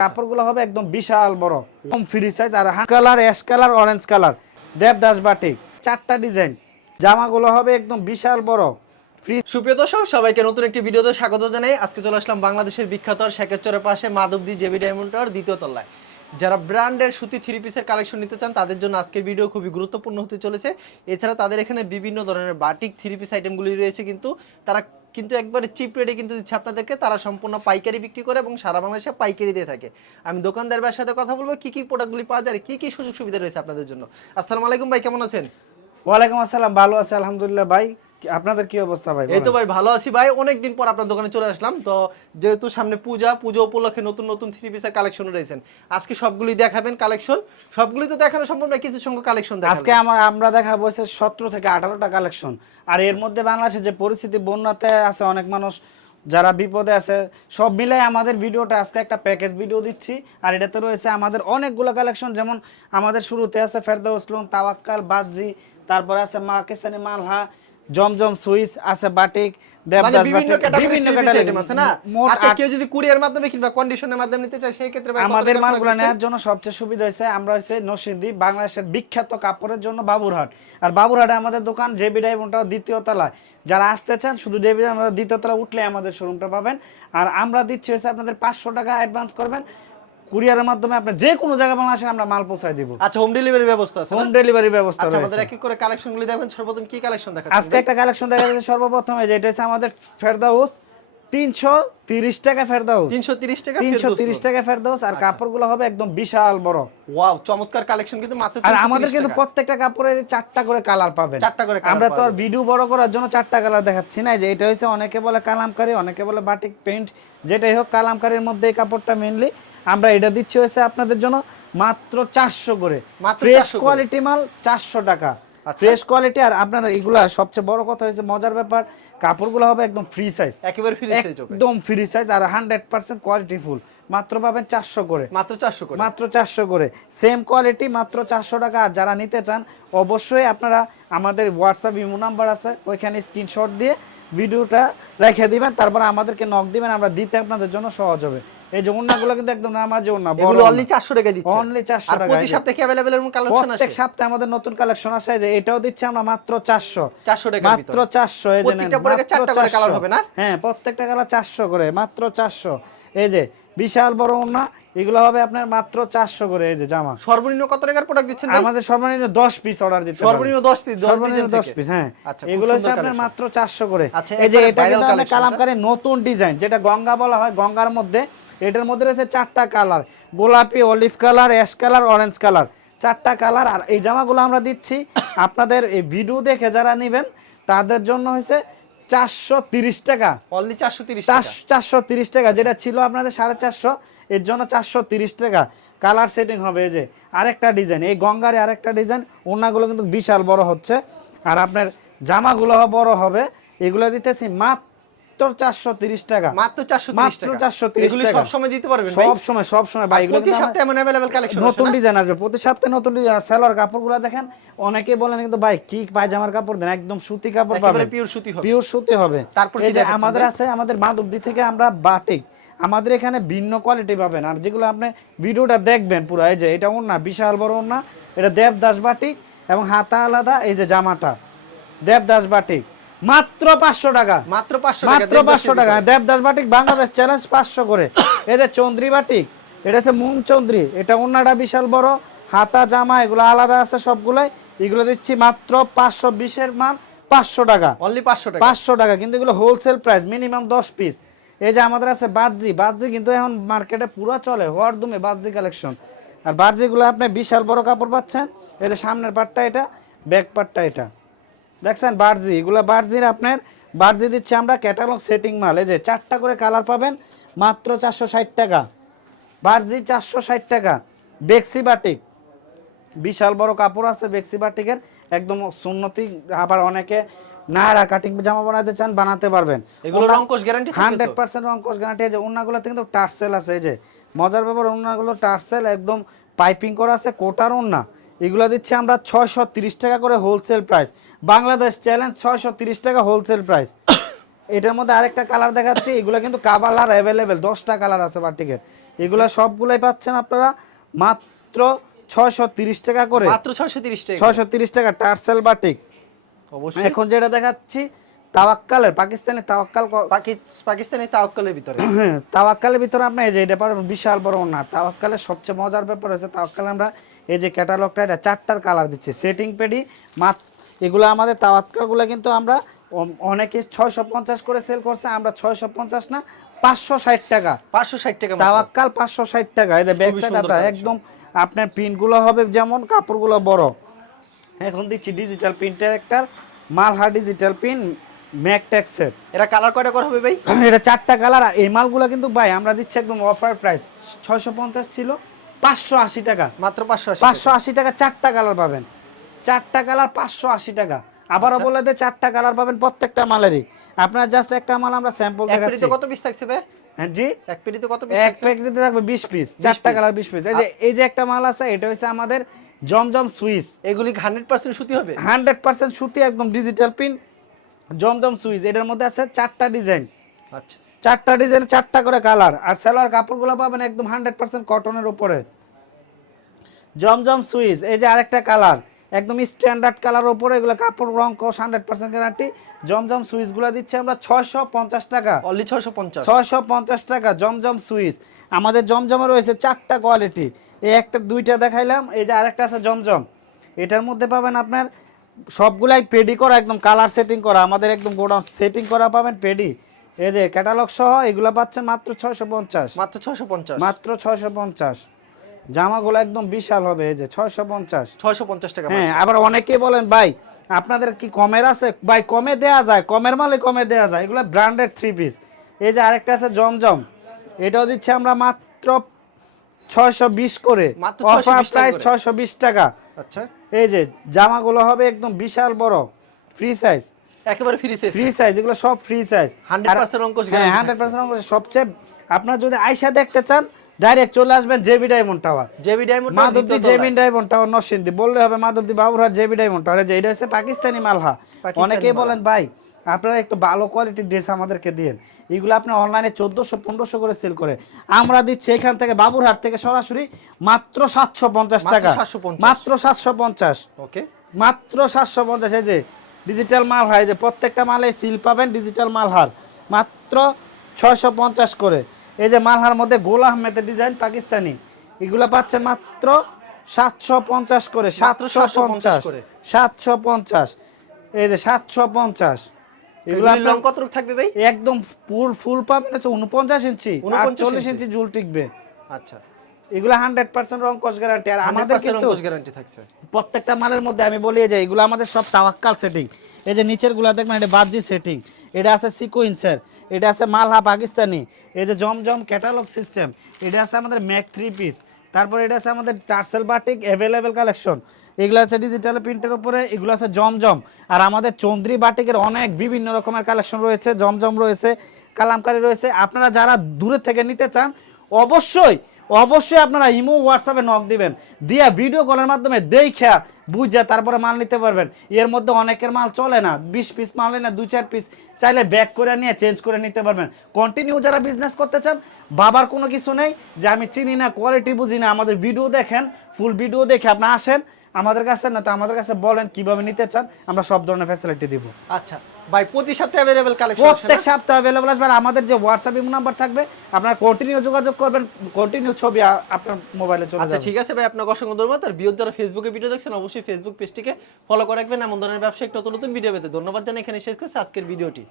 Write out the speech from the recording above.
কাপড়গুলো হবে একদম বিশাল বড়। কম ফ্রি সাইজ আর colour ash colour orange colour Devdas batik, চারটা ডিজাইন জামাগুলো হবে একদম বিশাল বড়। ফ্রি সুপ্রিয় দর্শক, সবাইকে নতুন একটি ভিডিওতে স্বাগত জানাই। আজকে চলে আসলাম বাংলাদেশের বিখ্যাত শেখেরচরের পাশে মাধবদী জেবি ডায়মন্ড টাওয়ার দ্বিতীয় তলায়। যারা ব্র্যান্ডের সুতি থ্রি পিসের কালেকশন নিতে চান, তাদের জন্য আজকের ভিডিও খুবই গুরুত্বপূর্ণ হতে চলেছে। এছাড়া তাদের এখানে বিভিন্ন ধরনের বাটিক থ্রি পিস আইটেমগুলি রয়েছে, কিন্তু তারা কিন্তু একবারে চিপ রেটে কিন্তু দিচ্ছে আপনাদেরকে। তারা সম্পূর্ণ পাইকারি বিক্রি করে এবং সারা বাংলাদেশে পাইকারি দিয়ে থাকে। আমি দোকানদারের সাথে কথা বলব, কি কি প্রোডাক্টগুলি পাওয়া যায় কি কি সুযোগ সুবিধা রয়েছে আপনাদের জন্য। আসসালামু আলাইকুম ভাই, কেমন আছেন? ওয়ালাইকুম আসসালাম, ভালো আছে, আলহামদুলিল্লাহ ভাই। আপনাদের কি অবস্থা ভাই এই তো ভাই ভালো আছি ভাই। অনেকদিন পর আপনার দোকানে চলে আসলাম। তো যেহেতু সামনে পূজা পূজা উপলক্ষে নতুন নতুন থ্রি পিসের কালেকশন রয়েছেন আজকে সবগুলি দেখাবেন কালেকশন সবগুলি তো দেখানো সম্ভব না কিছু সংখ্যক কালেকশন আজকে আমার আমরা দেখাবো হচ্ছে সতেরো থেকে আঠারোটা কালেকশন আর এর মধ্যে বাংলাদেশে যে পরিস্থিতি বন্যাতে আছে অনেক মানুষ যারা বিপদে আছে সব মিলে আমাদের ভিডিওটা আজকে একটা প্যাকেজ ভিডিও দিচ্ছি। আর এটাতে রয়েছে আমাদের অনেকগুলো কালেকশন যেমন আমাদের শুরুতে আছে ফেরদৌসলুম তাওয়াক্কাল বাজি তারপরে আছে মাকিস্তানি মালহা জমজম সুইস আছে বাটিক বিভিন্ন বাটিক, ক্যাটাগরি বিভিন্ন বিভিন্ন category। আইটেম আছে না? আচ্ছা কেউ যদি কুরিয়ার মাধ্যমে কিংবা কন্ডিশনের মাধ্যমে নিতে চায় সেই ক্ষেত্রে আমাদের মালগুলো নেওয়ার জন্য সবচেয়ে সুবিধা হয়েছে আমরা হচ্ছে বাংলাদেশের বিখ্যাত কাপড়ের জন্য বাবুরহাট। আর বাবুরহাটে আমাদের দোকান জেবি ডায়মন্ডটাও দ্বিতীয় তলায়। যারা আসতে চান শুধু জেবি আমরা দ্বিতীয় তলা উঠলে আমাদের শোরুমটা পাবেন। আর আমরা দিচ্ছি হচ্ছে আপনাদের পাঁচশো টাকা অ্যাডভান্স করবেন। কুরিয়ারের মাধ্যমে আপনি যে কোনো জায়গায় বাংলাদেশে আমরা মাল পৌঁছায় দিব। আচ্ছা হোম ডেলিভারি ব্যবস্থা আছে হোম ডেলিভারি ব্যবস্থা আচ্ছা আমাদের এক এক করে কালেকশনগুলি দেখবেন সর্বপ্রথম কি কালেকশন আজকে একটা কালেকশন দেখা যাচ্ছে সর্বপ্রথম এই যে এটা হচ্ছে আমাদের ফেরদাউস তিনশো তিরিশ টাকা ফেরদাউস 330 টাকা তিনশো ফেরদৌস তিরিশ রোড। টাকা ফেরদাউস আর কাপড়গুলো হবে একদম বিশাল বড়। ওয়াও চমৎকার কালেকশন কিন্তু মাত্র আর আমাদের কিন্তু প্রত্যেকটা কাপড়ের চারটা করে কালার পাবেন। চারটা করে আমরা তো আর ভিডিও বড় করার জন্য চারটা কালার দেখাচ্ছি না যে এটা হচ্ছে অনেকে বলে কালামকারী অনেকে বলে বাটিক পেইন্ট যেটাই হোক কালামকারীর মধ্যে এই কাপড়টা মেনলি আমরা এটা দিচ্ছি হয়েছে আপনাদের জন্য মাত্র চারশো করে। ফ্রেশ কোয়ালিটি মাল চারশো টাকা। আচ্ছা। ফ্রেশ কোয়ালিটি আর আপনারা এগুলা সবচেয়ে বড় কথা হয়েছে মজার ব্যাপার কাপড়গুলো হবে একদম ফ্রি সাইজ একেবারে ফ্রি সাইজ একদম ফ্রি সাইজ আর হান্ড্রেড পার্সেন্ট কোয়ালিটি ফুল মাত্র পাবেন চারশো করে। মাত্র 400 করে। মাত্র চারশো করে। সেম কোয়ালিটি মাত্র চারশো টাকা। আর যারা নিতে চান অবশ্যই আপনারা আমাদের হোয়াটসঅ্যাপ ইমো নাম্বার আছে ওইখানে স্ক্রিনশট দিয়ে ভিডিওটা রেখে দিবেন তারপর আমাদেরকে নক দিবেন আমরা দিতে আপনাদের জন্য সহজ হবে। এই যে ওন্নাগুলো কিন্তু একদম নামাজে ওন্না এগুলো অনলি 400 টাকা দিচ্ছে Only 400 আর টাকা, প্রতি এই যে। সপ্তাহে কি अवेलेबल এরকম কালেকশন আছে প্রত্যেক সপ্তাহে আমাদের নতুন কালেকশন আসে যে এটাও দিচ্ছি আমরা মাত্র চারশো 400 টাকার মাত্র ভিতরে। চারশো এই যে নেন, প্রত্যেকটা প্রোডাক্টে মাত্র চারটা করে 400 কালার হবে না? হ্যাঁ প্রত্যেকটা কালার চারশো করে মাত্র চারশো এই যে বিশাল বড় ওন্না এগুলো হবে আপনার মাত্র চারশো করে এই যে জামা। সর্বনিম্ন কত টাকার প্রোডাক্ট দিচ্ছেন আমাদের সর্বনিম্ন দশ পিস অর্ডার দিতে সর্বনিম্ন 10 পিস সর্বনিম্ন দশ পিস হ্যাঁ। আচ্ছা, এগুলো হচ্ছে আপনার মাত্র চারশো করে। আচ্ছা, এই যে এটা কিন্তু আপনার collection কালামকারী নতুন ডিজাইন যেটা গঙ্গা বলা হয় গঙ্গার মধ্যে এটার মধ্যে রয়েছে চারটা কালার গোলাপি olive colour ash colour orange colour চারটা কালার আর এই জামাগুলো আমরা দিচ্ছি। আপনাদের এই ভিডিও দেখে যারা নেবেন তাদের জন্য হয়েছে চারশো তিরিশ টাকা। অনলি চারশো তিরিশ চারশো তিরিশ টাকা যেটা ছিল আপনাদের সাড়ে চারশো এর জন্য চারশো তিরিশ টাকা। কালার সেটিং হবে এই যে আরেকটা ডিজাইন এই গঙ্গারে আরেকটা ডিজাইন ওনাগুলো কিন্তু বিশাল বড় হচ্ছে। আর আপনার জামাগুলো বড় হবে। এগুলো দিতেছি মাত্র চারশো তিরিশ টাকা মাত্র 430 মাত্র টাকা 430 এগুলি টাকা। সব সময় দিতে পারবেন ভাই সব সময় সব সময় ভাই এগুলো প্রতি কিন্তু আমার- সপ্তাহে এমন अवेलेबल কালেকশন নতুন ডিজাইন আসবে প্রতি সপ্তাহে নতুন ডিজাইন সেলার কাপড়গুলো দেখেন অনেকে বলেন কিন্তু ভাই কি পায়জামার কাপড় দেন একদম সুতি কাপড় একেবারে পাবেন পিওর সুতি হবে পিওর সুতি হবে তারপর কি এই যে দেখাচ্ছেন আমাদের ভাই? আছে আমাদের মাধবদী থেকে আমরা বাটিক আমাদের এখানে ভিন্ন কোয়ালিটি পাবেন আর যেগুলো আপনি ভিডিওটা দেখবেন পুরো এই যে এটা ওন্না বিশাল বড় ওন্না এটা দেবদাস বাটিক এবং হাতা আলাদা এই যে জামাটা দেবদাস বাটিক মাত্র পাঁচশো টাকা। মাত্র 500 টাকা মাত্র পাঁচশো টাকা। দেবদাস বাটিক বাংলাদেশ চ্যালেঞ্জ পাঁচশো করে। এই যে চন্দ্রী বাটিক এটা হচ্ছে মুন চন্দ্রী এটা ওন্নাটা বিশাল বড় হাতা জামা এগুলো আলাদা আছে সবগুলাই। এগুলো দিচ্ছি মাত্র পাঁচশো বিশের মান পাঁচশো টাকা। অনলি 500 টাকা। পাঁচশো টাকা কিন্তু এগুলো হোলসেল প্রাইস মিনিমাম দশ পিস এই যে আমাদের আছে বাজি বাজি কিন্তু এখন মার্কেটে পুরো চলে হওয়ার দুমে বাজি কালেকশন আর বাজিগুলো আপনি বিশাল বড় কাপড় পাচ্ছেন। এই যে সামনের পাটটা এটা ব্যাক পাটটা এটা। দেখছেন বার্জি এগুলো বার্জির আপনার বার্জি দিচ্ছি আমরা ক্যাটালগ সেটিং মাল। যে চারটা করে কালার পাবেন মাত্র চারশো ষাট টাকা। বার্জি চারশো ষাট টাকা। বেক্সি বাটিক। বিশাল বড় কাপড় আছে বেক্সি বাটিকের একদম সুন্নতি। আবার অনেকে নায়রা কাটিং জামা বানাতে চান বানাতে পারবেন। এগুলো রংকশ গ্যারান্টি হান্ড্রেড পার্সেন্ট রংকশ গ্যারান্টি আছে ওনাগুলোতে কিন্তু টার্সেল আছে এই যে। মজার ব্যাপার ওনাগুলো টার্সেল একদম পাইপিং করা আছে কোটার ওনা এগুলো দিচ্ছি আমরা ছয়শো তিরিশ টাকা করে হোলসেল প্রাইস বাংলাদেশ চ্যালেঞ্জ ছয়শো তিরিশ টাকা হোলসেল প্রাইস এটার মধ্যে আরেকটা কালার দেখাচ্ছি এগুলো কিন্তু কালার অ্যাভেলেবেল দশটা কালার আছে বাটিকের এগুলো সবগুলোই পাচ্ছেন আপনারা মাত্র ছয়শো তিরিশ টাকা করে। মাত্র 630 টাকা ছয়শো তিরিশ টাকা টার্সেল বাটিক অবশ্যই। এখন যেটা দেখাচ্ছি তাওয়াক্কালের পাকিস্তানি তাওয়াক্কাল পাকিস্তানি তাওয়াক্কালের ভিতরে। হ্যাঁ, তাওয়াক্কালের ভিতরে আপনি এই যে এটা পাবেন বিশাল বড় না। তাওয়াক্কালের সবচেয়ে মজার ব্যাপার হচ্ছে তাওয়াক্কালে আমরা এই যে ক্যাটালগটা এটা চারটার কালার দিচ্ছি সেটিং পেডি মাত এগুলো আমাদের তাওয়াক্কালগুলো কিন্তু আমরা অনেকে ছয়শো পঞ্চাশ করে সেল করছে আমরা ছয়শো পঞ্চাশ না পাঁচশো ষাট টাকা। 560 টাকা তাওয়াক্কাল পাঁচশো ষাট টাকা এই যে। একদম আপনার প্রিন্টগুলো হবে যেমন কাপড়গুলো বড়। এখন দিচ্ছি ডিজিটাল প্রিন্টের একটা মালহা ডিজিটাল প্রিন্ট ম্যাকটেক্সের এটা কালার কয়টা করে হবে ভাই? এটা চারটা কালার এই মালগুলো কিন্তু ভাই আমরা দিচ্ছি একদম অফার প্রাইস ছয়শো পঞ্চাশ ছিল পাঁচশো আশি টাকা। মাত্র 580 পাঁচশো আশি টাকা চারটা কালার পাবেন। চারটা কালার পাঁচশো আশি টাকা। আবারও আচ্ছা। বলে দে চারটা কালার পাবেন প্রত্যেকটা মালেরই। আপনার জাস্ট একটা মাল আমরা স্যাম্পল দেখাচ্ছি। কত পিস থাকছে ভাই? হ্যাঁ জি। এক পেটিতে কত পিস এক প্যাকেটে থাকবে পিস চারটা কালার বিশ পিস এই যে এই যে একটা মাল আছে এটা হচ্ছে আমাদের জমজম সুইস। এগুলি 100% সুতি হবে? হান্ড্রেড পার্সেন্ট সুতি একদম ডিজিটাল পিন জমজম সুইচ এটার মধ্যে আছে চারটা ডিজাইন। আচ্ছা। চারটা ডিজাইন চারটা করে কালার আর সালোয়ার কাপড়গুলো পাবেন একদম হান্ড্রেড পার্সেন্ট কটনের উপরে। জমজম সুইচ এই যে আরেকটা কালার একদম স্ট্যান্ডার্ড কালার উপরে এগুলো কাপড় রং কোষ হান্ড্রেড পার্সেন্ট গ্যারান্টি জমজম সুইচগুলো দিচ্ছে আমরা ছয়শো পঞ্চাশ টাকা। অনলি 650 ছয়শো পঞ্চাশ টাকা জমজম সুইচ। আমাদের জমজমে রয়েছে চারটা কোয়ালিটি এই একটা দুইটা দেখাইলাম এই যে আরেকটা আছে জমজম। এটার মধ্যে পাবেন আপনার সবগুলাই পেডি করা একদম কালার সেটিং করা। আমাদের একদম গোডাউন সেটিং করা পাবেন পেডি। এই যে ক্যাটালগ সহ এগুলো পাচ্ছেন মাত্র ছয়শো পঞ্চাশ। মাত্র 650 মাত্র ছয়শো পঞ্চাশ। জামাগুলো একদম বিশাল হবে এই যে ছয়শো পঞ্চাশ। 650 টাকা হ্যাঁ আবার অনেকেই বলেন ভাই আপনাদের কি কমের আছে? ভাই কমে দেয়া যায় কমের মালে কমে দেয়া যায়। এগুলো ব্র্যান্ডেড থ্রি পিস এই যে আরেকটা আছে জমজম। এটাও দিচ্ছে আমরা মাত্র ছয়শো বিশ করে। মাত্র অফার 620 করে। ছয়শো বিশ টাকা। আচ্ছা। এই যে জামাগুলো হবে একদম বিশাল বড় ফ্রি সাইজ একেবারে ফ্রি সাইজ ফ্রি সাইজ এগুলো সব ফ্রি সাইজ 100% অঙ্কুশ হ্যাঁ guarantee হান্ড্রেড পার্সেন্ট সবচেয়ে আপনারা যদি আয়শা দেখতে চান ডাইরেক্ট চলে আসবেন JB diamond tower JB diamond Madhabdi JB diamond tower Narsingdi. বললে হবে Madhabdi Baburhat JB diamond tower যে এটা হচ্ছে পাকিস্তানি মালহা। অনেকেই বলেন ভাই আপনারা একটু ভালো কোয়ালিটির ড্রেস আমাদেরকে দিন এগুলো আপনি অনলাইনে চোদ্দোশো পনেরোশো করে সেল করে। আমরা দিচ্ছি এখান থেকে বাবুরহাট থেকে সরাসরি মাত্র সাতশো পঞ্চাশ টাকা। মাত্র সাতশো পঞ্চাশ। ওকে মাত্র সাতশো পঞ্চাশ। এই যে ডিজিটাল মাল হয় যে প্রত্যেকটা মালে সিল পাবেন ডিজিটাল মালহার মাত্র ছয়শো পঞ্চাশ করে। এই যে মালহার মধ্যে গোল আহমেদের ডিজাইন পাকিস্তানি। এগুলো পাচ্ছেন মাত্র সাতশো পঞ্চাশ করে। সাতশো পঞ্চাশ। সাতশো পঞ্চাশ। এই যে সাতশো পঞ্চাশ। এগুলো এগুলির কত থাকবে ভাই? একদম ফুল ফুল পাবেন হচ্ছে উনপঞ্চাশ ইঞ্চি 49 ইঞ্চি। ইঞ্চি জুল টিকবে। আচ্ছা। এগুলো হান্ড্রেড পার্সেন্ট রং কস গ্যারান্টি আর আমাদের কিন্তু গ্যারান্টি থাকছে। প্রত্যেকটা মালের মধ্যে আমি বলি যে এগুলো আমাদের সব তাওয়াক্কাল সেটিং এই যে নিচেরগুলা দেখবেন এটা বাজি সেটিং এটা আছে সিকোয়েন্সের এটা আছে মালহা পাকিস্তানি। এই যে জমজম ক্যাটালগ সিস্টেম এটা আছে আমাদের ম্যাক থ্রি পিস তারপর এটা আছে আমাদের টার্সেল বাটিক অ্যাভেলেবেল কালেকশন এগুলো আছে ডিজিটাল প্রিন্টের উপরে, এগুলো আছে জমজম। আর আমাদের চন্দ্রি বাটিকের অনেক বিভিন্ন রকমের কালেকশন রয়েছে, জমজম রয়েছে, কালামকারি রয়েছে। আপনারা যারা দূরে থেকে নিতে চান, অবশ্যই অবশ্যই আপনারা ইমো হোয়াটসঅ্যাপে নক দিবেন। দিয়া ভিডিও কলের মাধ্যমে দেখা বুঝা তারপরে মাল নিতে পারবেন। এর মধ্যে অনেকের মাল চলে না, বিশ পিস মাল না দুই চার পিস চাইলে ব্যাক করে নিয়ে চেঞ্জ করে নিতে পারবেন। কন্টিনিউ যারা বিজনেস করতে চান, বাবার কোনো কিছু নেই যে আমি চিনি না কোয়ালিটি বুঝি না, আমাদের ভিডিও দেখেন ফুল ভিডিও দেখে আপনি আসেন। আমাদের কাছে না তো আমাদের কাছে বলেন কিভাবে নিতে চান আমরা সব ধরনের ফ্যাসিলিটি দিব আচ্ছা ভাই প্রতি সপ্তাহে अवेलेबल কালেকশন প্রত্যেক সপ্তাহে অ্যাভেলেবল আসবে আর আমাদের যে হোয়াটসঅ্যাপ ইমো নাম্বার থাকবে আপনারা কন্টিনিউ যোগাযোগ করবেন কন্টিনিউ ছবি আ- আপনার মোবাইলে চলে আচ্ছা যাবে ঠিক আছে ভাই আপনাকে অসংখ্য ধন্যবাদ আর বিয়োর যারা ফেসবুকে ভিডিও দেখছেন অবশ্যই ফেসবুক পেজটিকে ফলো করে রাখবেন এমন ধরনের ব্যবসায়িক নতুন নতুন ভিডিও পেতে ধন্যবাদ জানাই এখানে শেষ করছি আজকের ভিডিওটি